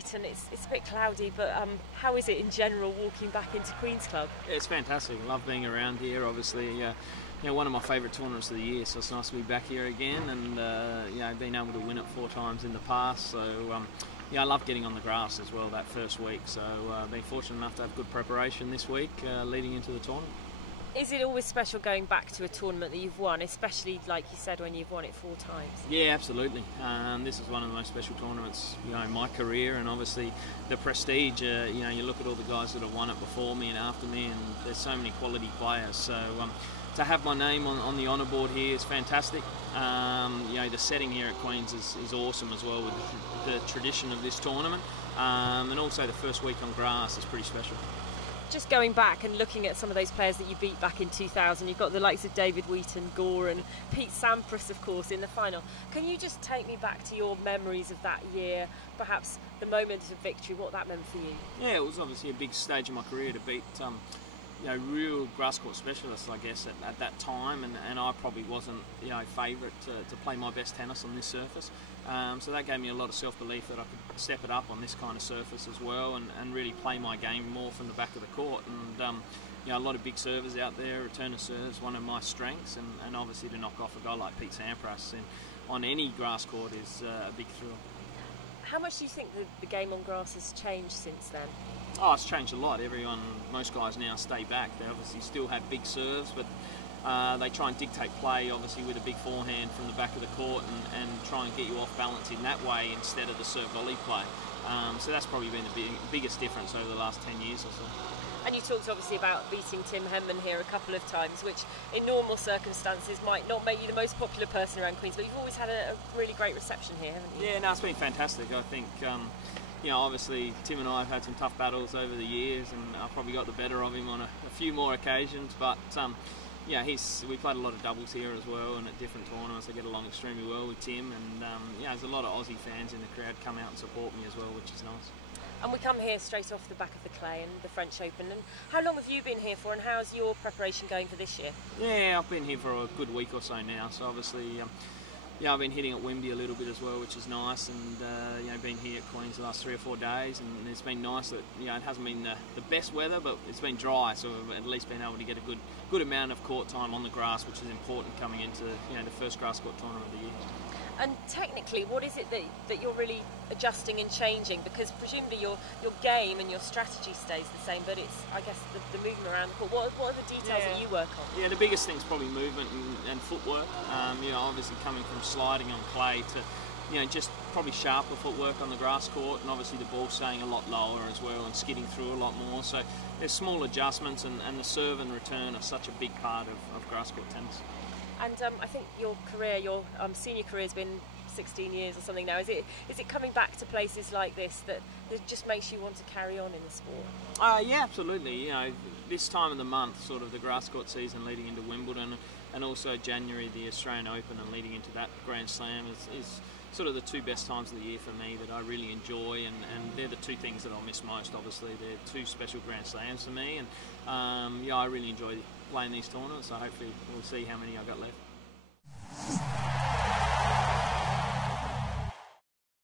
Lleyton, it's a bit cloudy, but how is it in general walking back into Queen's Club? Yeah, it's fantastic. I love being around here. Obviously, one of my favourite tournaments of the year, so it's nice to be back here again, and being able to win it 4 times in the past. So I love getting on the grass as well that first week. So being fortunate enough to have good preparation this week leading into the tournament. Is it always special going back to a tournament that you've won, especially like you said when you've won it 4 times? Yeah, absolutely. This is one of the most special tournaments, in my career, and obviously the prestige. You look at all the guys that have won it before me and after me, and there's so many quality players. So to have my name on the honour board here is fantastic. The setting here at Queen's is awesome as well with the tradition of this tournament, and also the first week on grass is pretty special. Just going back and looking at some of those players that you beat back in 2000, you've got the likes of David Wheaton, Gore and Pete Sampras, of course, in the final. Can you just take me back to your memories of that year, perhaps the moment of victory, what that meant for you? Yeah, it was obviously a big stage in my career to beat real grass court specialists, I guess, at that time, and I probably wasn't favourite to play my best tennis on this surface. So that gave me a lot of self-belief that I could step it up on this kind of surface as well, and really play my game more from the back of the court. And a lot of big servers out there, return of serves, one of my strengths, and obviously to knock off a guy like Pete Sampras on any grass court is a big thrill. How much do you think the game on grass has changed since then? Oh, it's changed a lot. Most guys now stay back. They obviously still have big serves, but they try and dictate play, obviously, with a big forehand from the back of the court and try and get you off balance in that way instead of the serve volley play. So that's probably been the biggest difference over the last 10 years or so. And you talked obviously about beating Tim Henman here a couple of times, which in normal circumstances might not make you the most popular person around Queen's, but you've always had a really great reception here, haven't you? Yeah, no, it's been fantastic. I think, obviously Tim and I have had some tough battles over the years, and I probably got the better of him on a few more occasions, but we played a lot of doubles here as well, and at different tournaments I get along extremely well with Tim, and there's a lot of Aussie fans in the crowd come out and support me as well, which is nice. And we come here straight off the back of the clay and the French Open. And how long have you been here for, and how's your preparation going for this year? Yeah, I've been here for a good week or so now. So obviously, I've been hitting at Wembley a little bit as well, which is nice. And been here at Queen's the last 3 or 4 days, and it's been nice that it hasn't been the best weather, but it's been dry. So we've at least been able to get a good amount of court time on the grass, which is important coming into the first grass court tournament of the year. And technically, what is it that you're really adjusting and changing? Because presumably your game and your strategy stays the same, but it's, I guess, the movement around the court. What are the details that you work on? Yeah, the biggest thing's probably movement and footwork. Obviously coming from sliding on clay to, just probably sharper footwork on the grass court, and obviously the ball staying a lot lower as well and skidding through a lot more. So there's small adjustments, and the serve and return are such a big part of grass court tennis. And I think your career, your senior career has been 16 years or something now. Is it coming back to places like this that just makes you want to carry on in the sport? Yeah, absolutely. This time of the month, sort of the grass court season leading into Wimbledon, and also January, the Australian Open, and leading into that Grand Slam is sort of the 2 best times of the year for me that I really enjoy, and they're the 2 things that I'll miss most. Obviously, they're 2 special Grand Slams for me, and I really enjoy playing these tournaments, so hopefully we'll see how many I've got left.